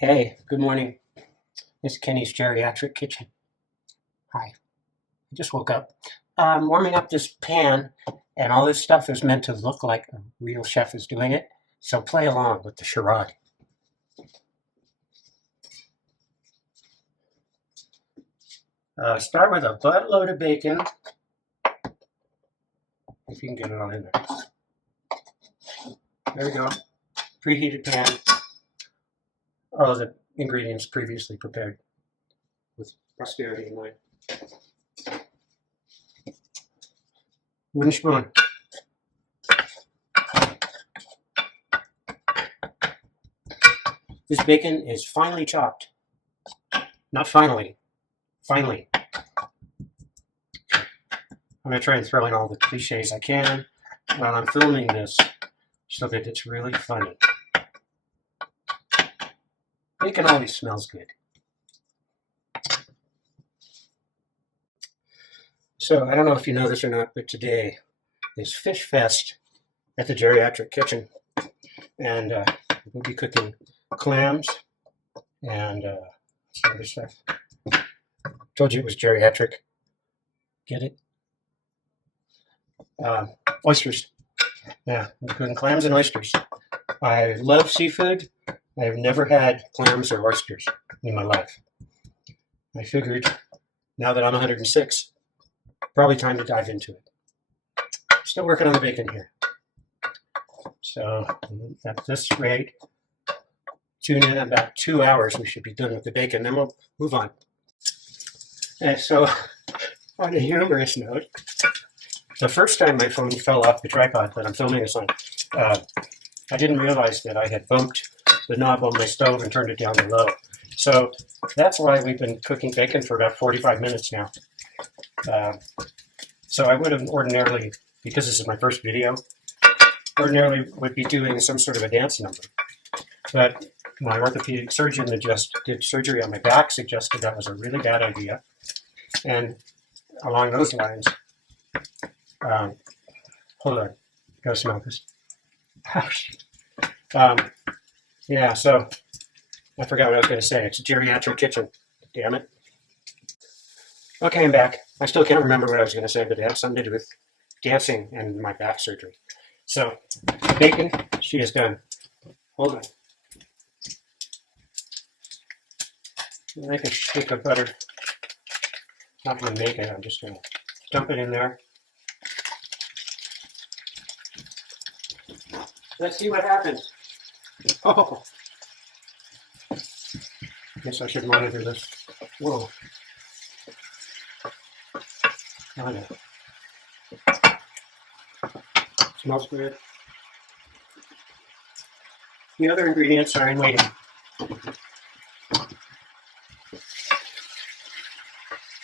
Hey, good morning. This is Kenny's Geriatric Kitchen. Hi. I just woke up. I'm warming up this pan, and all this stuff is meant to look like a real chef is doing it. So play along with the charade. Start with a buttload of bacon. If you can get it all in there. There we go. Preheated pan. All of the ingredients previously prepared with posterity in mind. Wooden spoon. This bacon is finely chopped. Not finally. Finally. I'm going to try and throw in all the cliches I can while I'm filming this so that it's really funny. Bacon always smells good. So I don't know if you know this or not, but today is Fish Fest at the Geriatric Kitchen. And we'll be cooking clams and some other stuff. Told you it was geriatric. Get it? Oysters. Yeah, we're cooking clams and oysters. I love seafood. I have never had clams or oysters in my life. I figured now that I'm 106, probably time to dive into it. Still working on the bacon here. So at this rate, tune in about 2 hours. We should be done with the bacon. Then we'll move on. And so on a humorous note, the first time my phone fell off the tripod that I'm filming this on, I didn't realize that I had bumped the knob on my stove and turned it down to low. So that's why we've been cooking bacon for about 45 minutes now. So I would have ordinarily, because this is my first video, ordinarily would be doing some sort of a dance number. But my orthopedic surgeon that just did surgery on my back suggested that was a really bad idea. And along those lines, hold on, go smell this. Yeah, so I forgot what I was going to say. It's a geriatric kitchen. Damn it. Okay, I'm back. I still can't remember what I was going to say, but it had something to do with dancing and my back surgery. So, bacon, she is done. Hold on. I make a stick of butter. Not going to make it, I'm just going to dump it in there. Let's see what happens. Oh. Guess I should monitor this. Whoa. Oh, no. Smells good. The other ingredients are in waiting.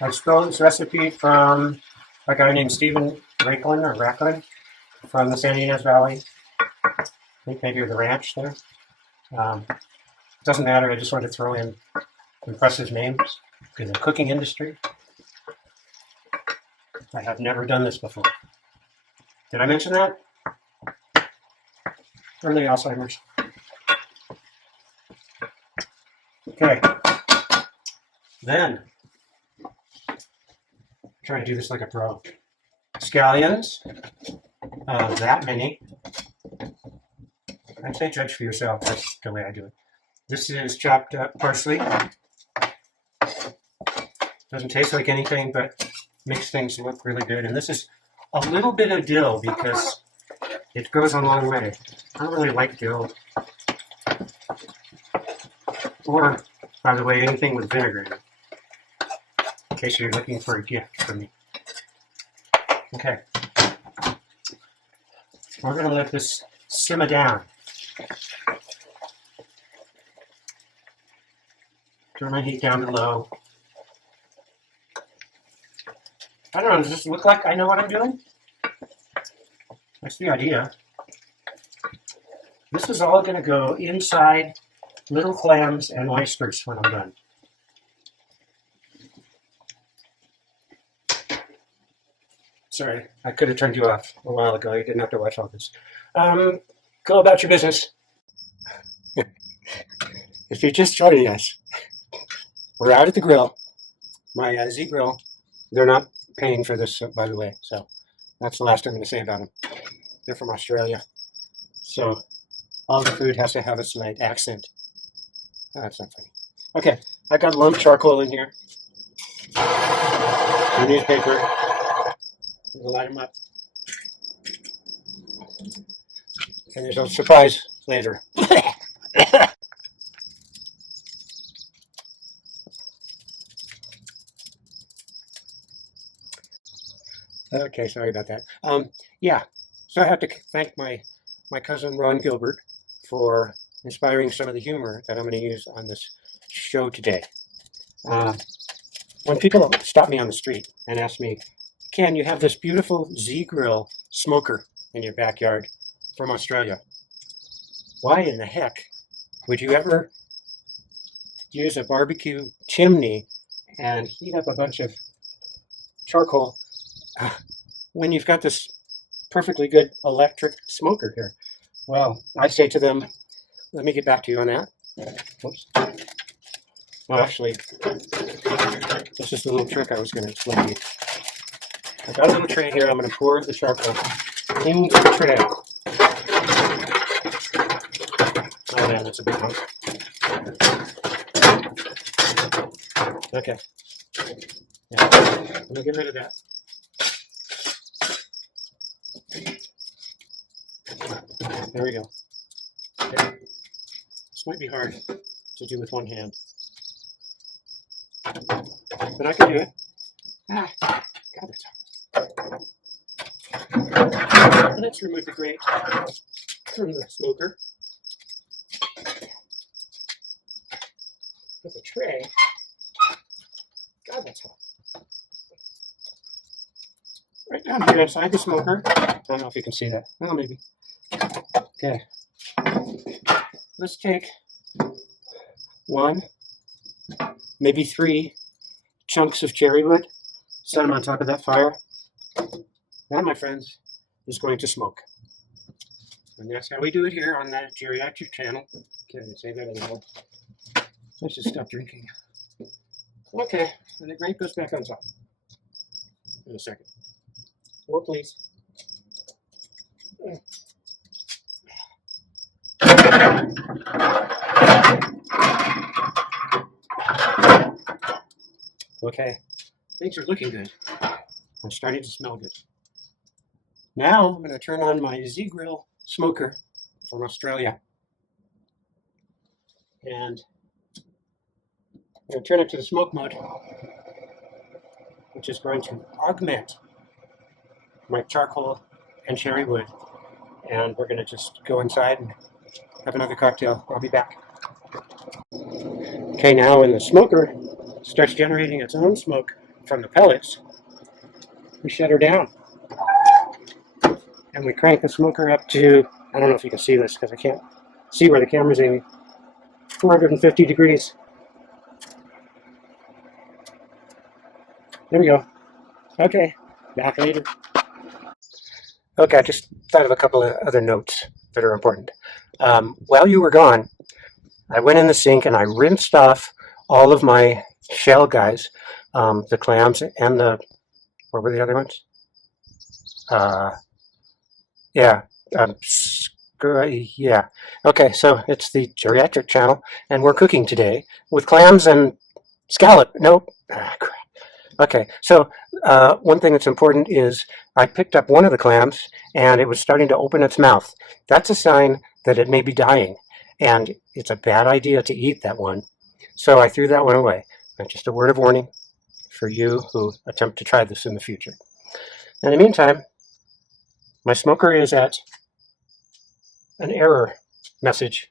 I stole this recipe from a guy named Stephen Racklin from the San Ynez Valley. I think maybe the ranch there. Doesn't matter, I just wanted to throw in impressive names in the cooking industry. I have never done this before. Did I mention that? Early Alzheimer's. Okay. Then, try to do this like a pro. Scallions, that many. I'd say judge for yourself, that's the way I do it. This is chopped up parsley. Doesn't taste like anything, but makes things look really good. And this is a little bit of dill because it goes a long way. I don't really like dill. Or, by the way, anything with vinegar in it. In case you're looking for a gift from me. Okay. We're going to let this simmer down. Turn my heat down to low. I don't know, does this look like I know what I'm doing? That's the idea. This is all going to go inside little clams and oysters when I'm done. Sorry, I could have turned you off a while ago. You didn't have to watch all this. Go about your business. If you're just joining us, we're out at the grill. My Z Grill. They're not paying for this, by the way. So that's the last I'm going to say about them. They're from Australia. So all the food has to have a slight accent. Oh, that's not funny. Okay, I got lump charcoal in here. The newspaper. We'll light them up. And there's a surprise later. Okay, sorry about that. Yeah, so I have to thank my cousin Ron Gilbert for inspiring some of the humor that I'm going to use on this show today. When people stop me on the street and ask me, Ken, you have this beautiful Z Grill smoker in your backyard from Australia. Why in the heck would you ever use a barbecue chimney and heat up a bunch of charcoal when you've got this perfectly good electric smoker here? Well, I say to them, let me get back to you on that. Oops. Well, actually, this is the little trick I was going to explain to you. I've got a little tray here. I'm going to pour the charcoal into the tray. Oh man, that's a big one. Okay. Yeah. I'm going to get rid of that. There we go. Okay. This might be hard to do with one hand, but I can do it. Ah, God, it's hard. Let's remove the grate from the smoker. With a tray. God, that's hot. Right down here inside the smoker. I don't know if you can see that. Oh, maybe. Okay. Let's take 1, maybe 3 chunks of cherry wood, set them on top of that fire. That, my friends, is going to smoke. And that's how we do it here on the Geriatric channel. Can't say that anymore. I should stop drinking. Okay, and the grate goes back on top in a second. Oh, please. Okay, things are looking good. I'm starting to smell good. Now I'm going to turn on my Z Grill smoker from Australia. And I'm going to turn it to the smoke mode, which is going to augment my charcoal and cherry wood. And we're going to just go inside and have another cocktail. I'll be back. Okay, now when the smoker starts generating its own smoke from the pellets, we shut her down. And we crank the smoker up to, I don't know if you can see this because I can't see where the camera's aiming, 450 degrees. There we go. Okay, back later. Okay, I just thought of a couple of other notes that are important. While you were gone, I went in the sink and I rinsed off all of my shell guys, the clams and the, what were the other ones? Yeah. Yeah. Okay, so it's the Geriatric channel, and we're cooking today with clams and scallop. Nope. Ah, crap. Okay, so one thing that's important is I picked up one of the clams, and it was starting to open its mouth. That's a sign that it may be dying, and it's a bad idea to eat that one. So I threw that one away. And just a word of warning for you who attempt to try this in the future. In the meantime, my smoker is at an error message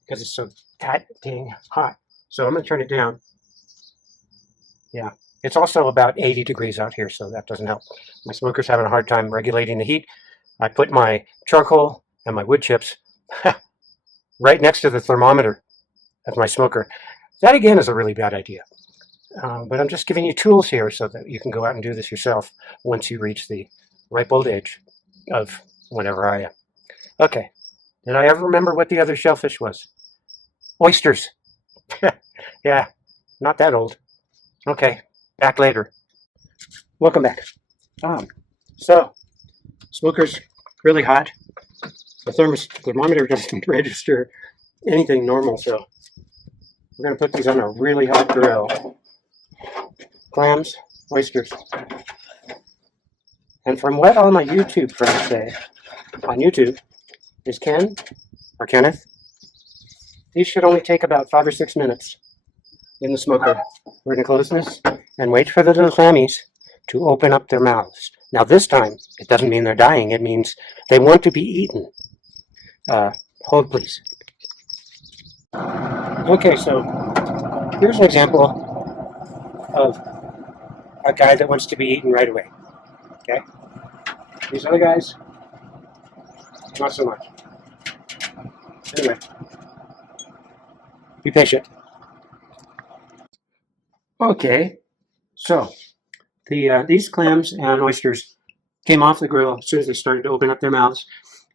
because it's so that dang hot. So I'm going to turn it down. Yeah, it's also about 80 degrees out here, so that doesn't help. My smoker's having a hard time regulating the heat. I put my charcoal and my wood chips right next to the thermometer of my smoker. That, again, is a really bad idea. But I'm just giving you tools here so that you can go out and do this yourself once you reach the ripe old age of whenever I am. Okay. Did I ever remember what the other shellfish was? Oysters. Yeah, not that old. Okay, back later. Welcome back. So, smoker's really hot. The thermometer doesn't register anything normal, so we're going to put these on a really hot grill. Clams, oysters. And from what all my YouTube friends say, on YouTube, is Ken, or Kenneth, these should only take about 5 or 6 minutes in the smoker. We're going to close this and wait for the little clammies to open up their mouths. Now this time, it doesn't mean they're dying. It means they want to be eaten. Hold, please. Okay, so here's an example of a guy that wants to be eaten right away. Okay? These other guys, not so much. Anyway, be patient. Okay, so these clams and oysters came off the grill as soon as they started to open up their mouths.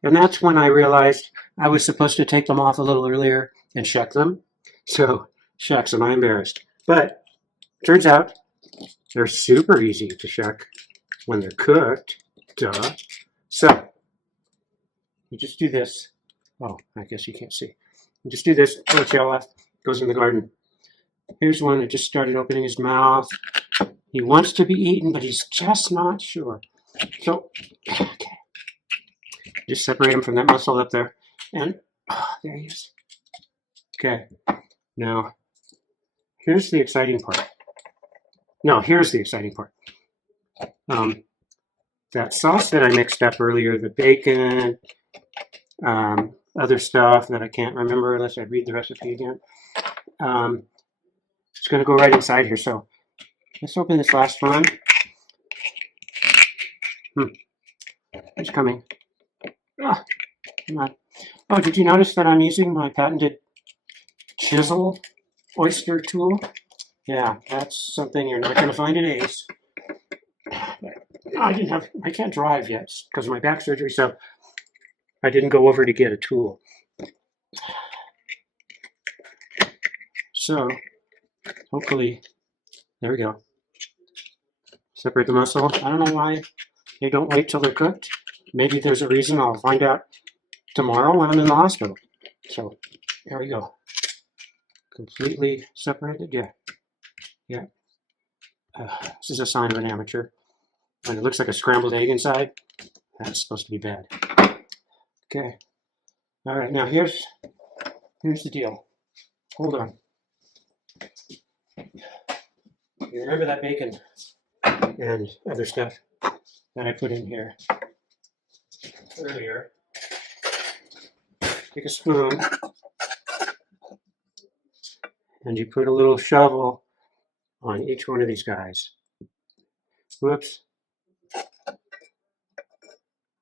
And that's when I realized I was supposed to take them off a little earlier and shuck them. So, shucks, am I embarrassed. But turns out they're super easy to shuck when they're cooked. Duh. So, you just do this. Oh, I guess you can't see. You just do this, pull the shell off, goes in the garden. Here's one that just started opening his mouth. He wants to be eaten, but he's just not sure. So, okay. Just separate him from that muscle up there. And, there he is. Okay. Now, here's the exciting part. No, here's the exciting part. That sauce that I mixed up earlier, the bacon, other stuff that I can't remember unless I read the recipe again. It's going to go right inside here. So let's open this last one. It's coming. Oh, come on. Oh, did you notice that I'm using my patented chisel oyster tool? Yeah, that's something you're not going to find at Ace. I can't drive yet because of my back surgery, so I didn't go over to get a tool. So, hopefully, there we go. Separate the muscle. I don't know why they don't wait till they're cooked. Maybe there's a reason. I'll find out tomorrow when I'm in the hospital. So, there we go. Completely separated? Yeah. Yeah. This is a sign of an amateur. When it looks like a scrambled egg inside, that's supposed to be bad. Okay. All right, now here's the deal. Hold on. You remember that bacon and other stuff that I put in here earlier? Take a spoon and you put a little shovel on each one of these guys. Whoops.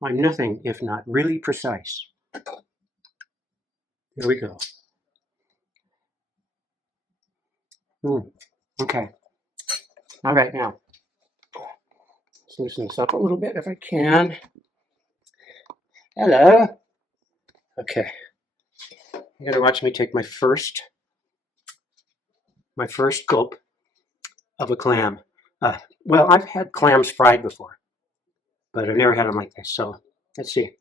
I'm nothing if not really precise. Here we go. Okay. All right, now, let's loosen this up a little bit if I can. Hello. Okay. You're going to watch me take my first gulp of a clam. Well, I've had clams fried before, but I've never had them like this, so let's see.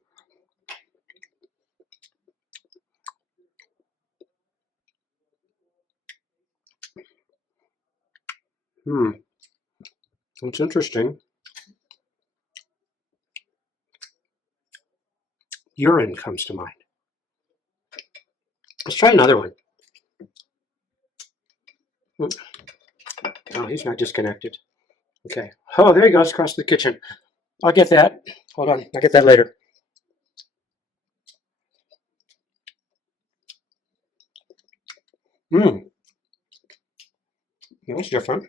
That's interesting. Urine comes to mind. Let's try another one. Oh, he's not disconnected. Okay. Oh, there he goes across the kitchen. I'll get that. Hold on. I'll get that later. That's different.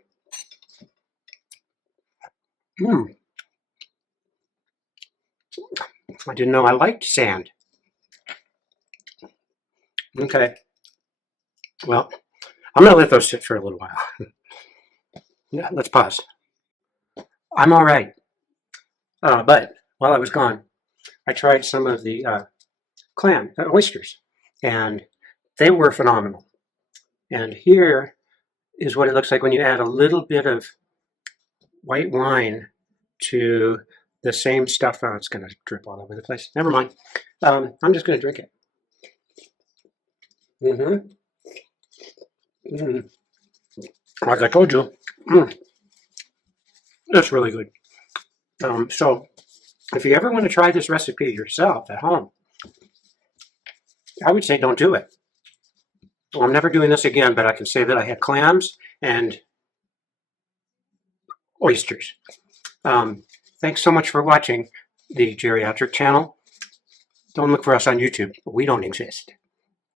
I didn't know I liked sand. Okay. Well, I'm going to let those sit for a little while. Yeah, let's pause. I'm all right. But while I was gone, I tried some of the oysters, and they were phenomenal. And here is what it looks like when you add a little bit of white wine to the same stuff. Oh, it's going to drip all over the place. Never mind. I'm just going to drink it. Like I told you, it's really good. So if you ever want to try this recipe yourself at home, I would say don't do it. Well, I'm never doing this again, but I can say that I had clams and oysters. Thanks so much for watching the Geriatric channel. Don't look for us on YouTube. We don't exist.